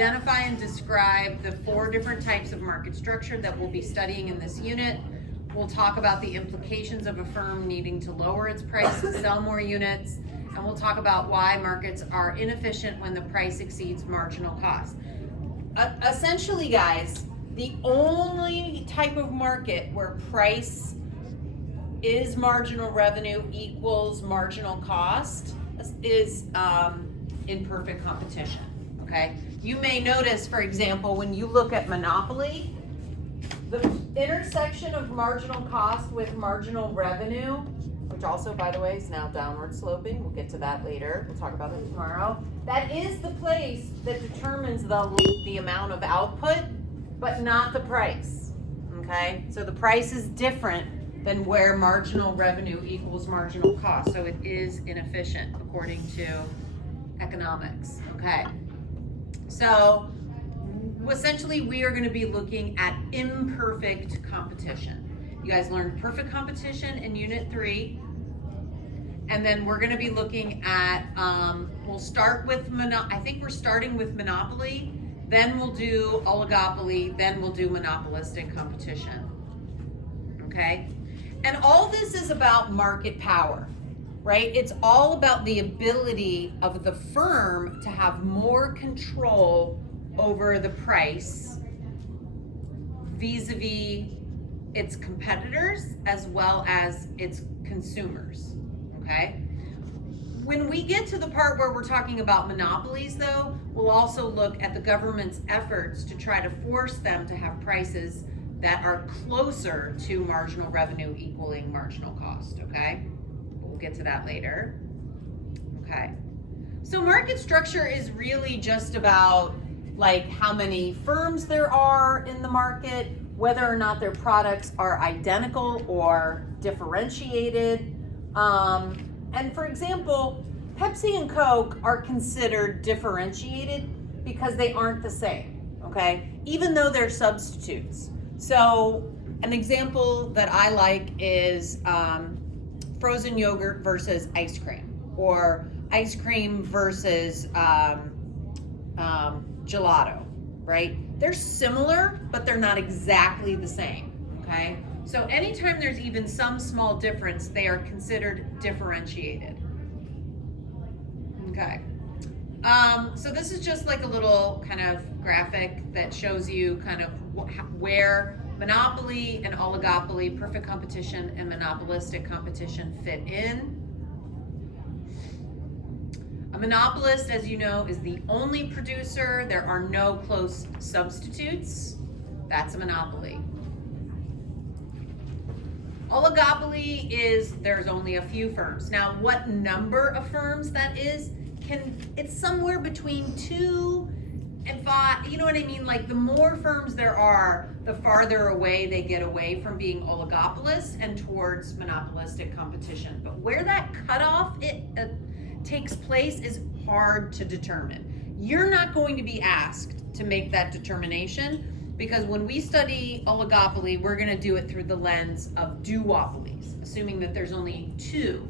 Identify and describe the 4 different types of market structure that we'll be studying in this unit. We'll talk about the implications of a firm needing to lower its price to sell more units, and we'll talk about why markets are inefficient when the price exceeds marginal cost. Essentially, guys, the only type of market where price is marginal revenue equals marginal cost is imperfect competition. Okay, you may notice, for example, when you look at monopoly, the intersection of marginal cost with marginal revenue, which also, by the way, is now downward sloping. We'll get to that later. We'll talk about it tomorrow. That is the place that determines the amount of output, but not the price. Okay, so the price is different than where marginal revenue equals marginal cost. So it is inefficient according to economics. Okay. So essentially we are going to be looking at imperfect competition. You guys learned perfect competition in unit 3. And then we're going to be looking at, we'll start with, I think we're starting with monopoly, then we'll do oligopoly, then we'll do monopolistic competition. Okay? And all this is about market power. Right? It's all about the ability of the firm to have more control over the price vis-a-vis its competitors as well as its consumers. Okay? When we get to the part where we're talking about monopolies, though, we'll also look at the government's efforts to try to force them to have prices that are closer to marginal revenue equaling marginal cost. Okay? We'll get to that later. Okay. So market structure is really just about like how many firms there are in the market, whether or not their products are identical or differentiated. And for example, Pepsi and Coke are considered differentiated because they aren't the same, okay? Even though they're substitutes. So an example that I like is frozen yogurt versus ice cream, or ice cream versus gelato, right? They're similar, but they're not exactly the same, okay? So anytime there's even some small difference, they are considered differentiated. Okay. So this is just like a little kind of graphic that shows you kind of where monopoly and oligopoly, perfect competition, and monopolistic competition fit in. A monopolist, as you know, is the only producer. There are no close substitutes. That's a monopoly. Oligopoly is there's only a few firms. Now, what number of firms that is, it's somewhere between 2 and 5, you know what I mean? Like the more firms there are, the farther away they get away from being oligopolists and towards monopolistic competition. But where that cutoff takes place is hard to determine. You're not going to be asked to make that determination because when we study oligopoly, we're going to do it through the lens of duopolies, assuming that there's only 2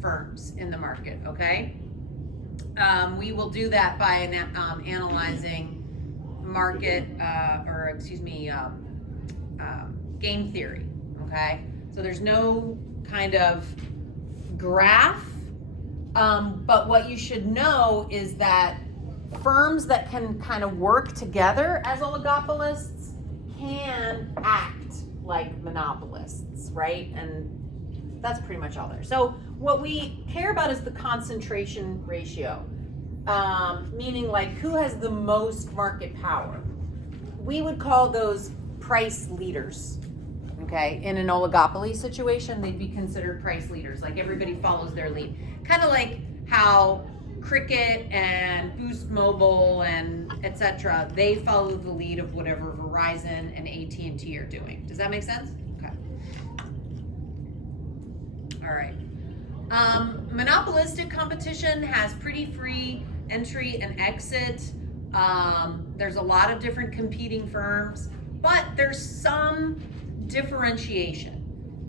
firms in the market, okay? We will do that by analyzing market, game theory, okay? So there's no kind of graph, but what you should know is that firms that can kind of work together as oligopolists can act like monopolists, right? And that's pretty much all there. So what we care about is the concentration ratio, meaning like who has the most market power. We would call those price leaders, okay? In an oligopoly situation, they'd be considered price leaders, like everybody follows their lead. Kind of like how Cricket and Boost Mobile and etc., they follow the lead of whatever Verizon and AT&T are doing. Does that make sense? Okay. All right. Monopolistic competition has pretty free entry and exit. There's a lot of different competing firms, but there's some differentiation.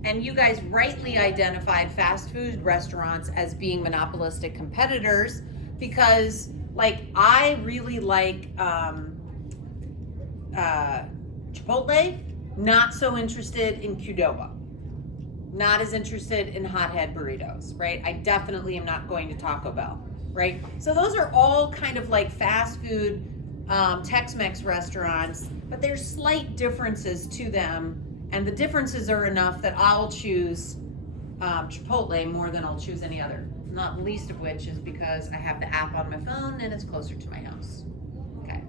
And you guys rightly identified fast food restaurants as being monopolistic competitors because Like, I really like Chipotle, not so interested in Qdoba. Not as interested in hothead burritos, right? I definitely am not going to Taco Bell, right? So those are all kind of like fast food, Tex-Mex restaurants, but there's slight differences to them, and the differences are enough that I'll choose Chipotle more than I'll choose any other. Not least of which is because I have the app on my phone and it's closer to my house. Okay.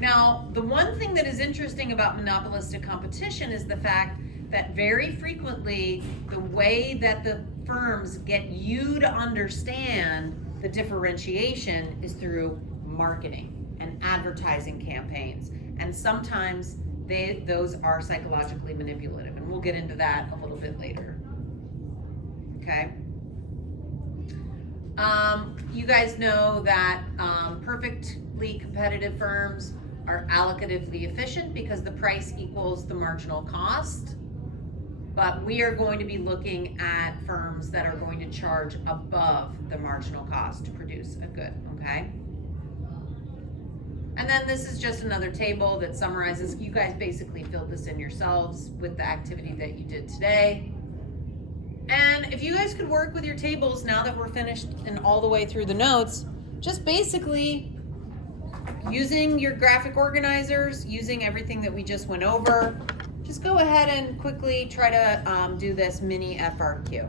Now, the one thing that is interesting about monopolistic competition is the fact that very frequently the way that the firms get you to understand the differentiation is through marketing and advertising campaigns. And sometimes those are psychologically manipulative, and we'll get into that a little bit later. Okay. You guys know that perfectly competitive firms are allocatively efficient because the price equals the marginal cost. But we are going to be looking at firms that are going to charge above the marginal cost to produce a good, okay? And then this is just another table that summarizes, you guys basically filled this in yourselves with the activity that you did today. And if you guys could work with your tables now that we're finished and all the way through the notes, just basically using your graphic organizers, using everything that we just went over, just go ahead and quickly try to do this mini FRQ.